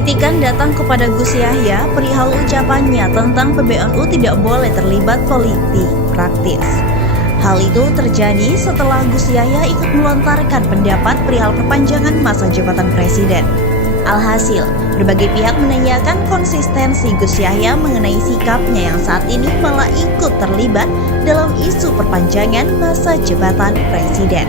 Kritikan datang kepada Gus Yahya perihal ucapannya tentang PBNU tidak boleh terlibat politik praktis. Hal itu terjadi setelah Gus Yahya ikut melontarkan pendapat perihal perpanjangan masa jabatan presiden. Alhasil, berbagai pihak menanyakan konsistensi Gus Yahya mengenai sikapnya yang saat ini malah ikut terlibat dalam isu perpanjangan masa jabatan presiden.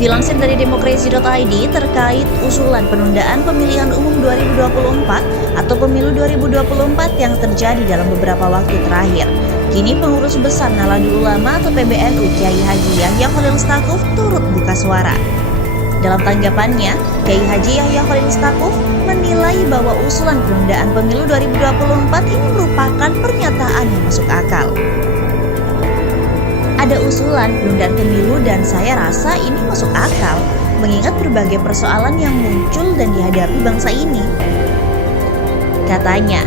Dilansir dari demokrasi.id terkait usulan penundaan pemilihan umum 2024 atau pemilu 2024 yang terjadi dalam beberapa waktu terakhir. Kini pengurus besar Nahdlatul Ulama atau PBNU Kiai Haji Yahya Khalil Stakuf turut buka suara. Dalam tanggapannya, Kiai Haji Yahya Khalil Stakuf menilai bahwa usulan penundaan pemilu 2024 ini merupakan pernyataan yang masuk akal. Ada usulan penundaan pemilu dan saya rasa ini masuk akal mengingat berbagai persoalan yang muncul dan dihadapi bangsa ini. Katanya,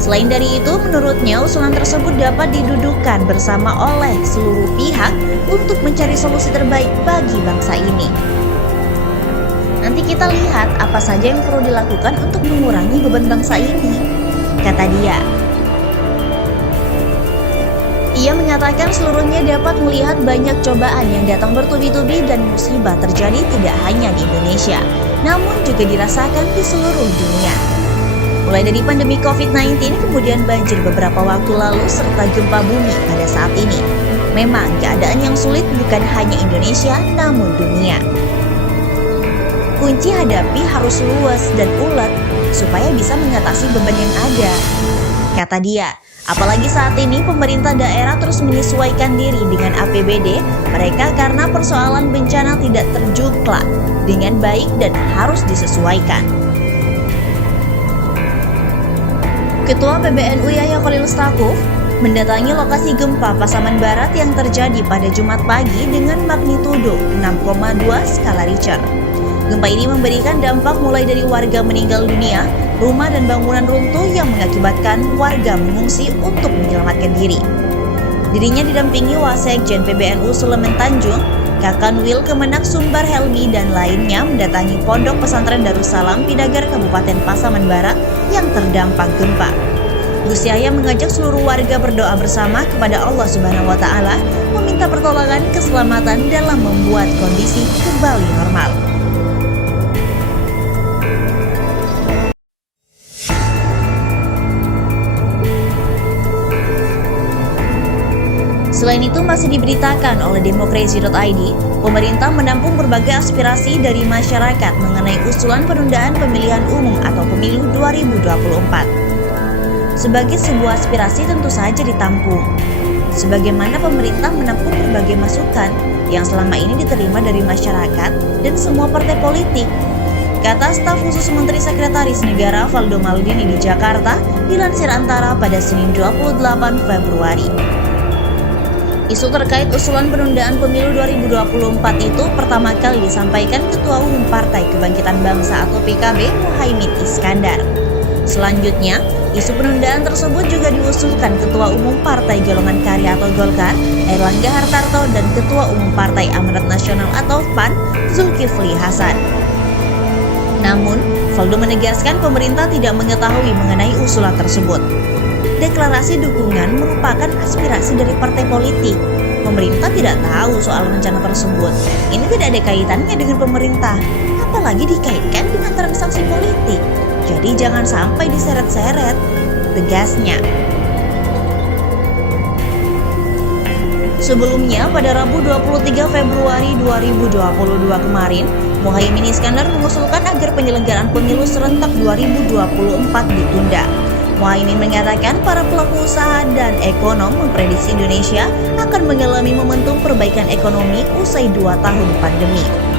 selain dari itu menurutnya usulan tersebut dapat didudukan bersama oleh seluruh pihak untuk mencari solusi terbaik bagi bangsa ini. Nanti kita lihat apa saja yang perlu dilakukan untuk mengurangi beban bangsa ini, kata dia. Ia menyatakan seluruhnya dapat melihat banyak cobaan yang datang bertubi-tubi dan musibah terjadi tidak hanya di Indonesia, namun juga dirasakan di seluruh dunia. Mulai dari pandemi COVID-19, kemudian banjir beberapa waktu lalu, serta gempa bumi pada saat ini. Memang keadaan yang sulit bukan hanya Indonesia, namun dunia. Kunci hadapi harus luas dan ulet supaya bisa mengatasi beban yang ada, kata dia. Apalagi saat ini pemerintah daerah terus menyesuaikan diri dengan APBD mereka karena persoalan bencana tidak terjuklak dengan baik dan harus disesuaikan. Ketua PBNU Yahya Khalil Stakuf mendatangi lokasi gempa Pasaman Barat yang terjadi pada Jumat pagi dengan magnitudo 6,2 skala Richter. Gempa ini memberikan dampak mulai dari warga meninggal dunia, rumah dan bangunan runtuh yang mengakibatkan warga mengungsi untuk menyelamatkan diri. Dirinya didampingi Wasekjen PBNU Suleman Tanjung, Kakanwil Kemenak Sumbar Helmi dan lainnya mendatangi Pondok Pesantren Darussalam Pidagar Kabupaten Pasaman Barat yang terdampak gempa. Gus Yahya mengajak seluruh warga berdoa bersama kepada Allah Subhanahu wa Ta'ala, meminta pertolongan keselamatan dalam membuat kondisi kembali normal. Selain itu masih diberitakan oleh demokrasi.id, pemerintah menampung berbagai aspirasi dari masyarakat mengenai usulan penundaan pemilihan umum atau pemilu 2024. Sebagai sebuah aspirasi tentu saja ditampung. Sebagaimana pemerintah menampung berbagai masukan yang selama ini diterima dari masyarakat dan semua partai politik, kata staf khusus Menteri Sekretaris Negara Valdo Maldini di Jakarta, dilansir Antara pada Senin 28 Februari. Isu terkait usulan penundaan pemilu 2024 itu pertama kali disampaikan Ketua Umum Partai Kebangkitan Bangsa atau PKB Muhaimin Iskandar. Selanjutnya, isu penundaan tersebut juga diusulkan Ketua Umum Partai Golongan Karya atau Golkar, Airlangga Hartarto, dan Ketua Umum Partai Amanat Nasional atau PAN, Zulkifli Hasan. Namun, Valdo menegaskan pemerintah tidak mengetahui mengenai usulan tersebut. Deklarasi dukungan merupakan aspirasi dari partai politik. Pemerintah tidak tahu soal rencana tersebut. Ini tidak ada kaitannya dengan pemerintah, apalagi dikaitkan dengan transaksi politik. Jadi jangan sampai diseret-seret, tegasnya. Sebelumnya, pada Rabu 23 Februari 2022 kemarin, Muhaimin Iskandar mengusulkan agar penyelenggaraan pemilu serentak 2024 ditunda. Muhaimin mengatakan para pelaku usaha dan ekonom memprediksi Indonesia akan mengalami momentum perbaikan ekonomi usai 2 tahun pandemi.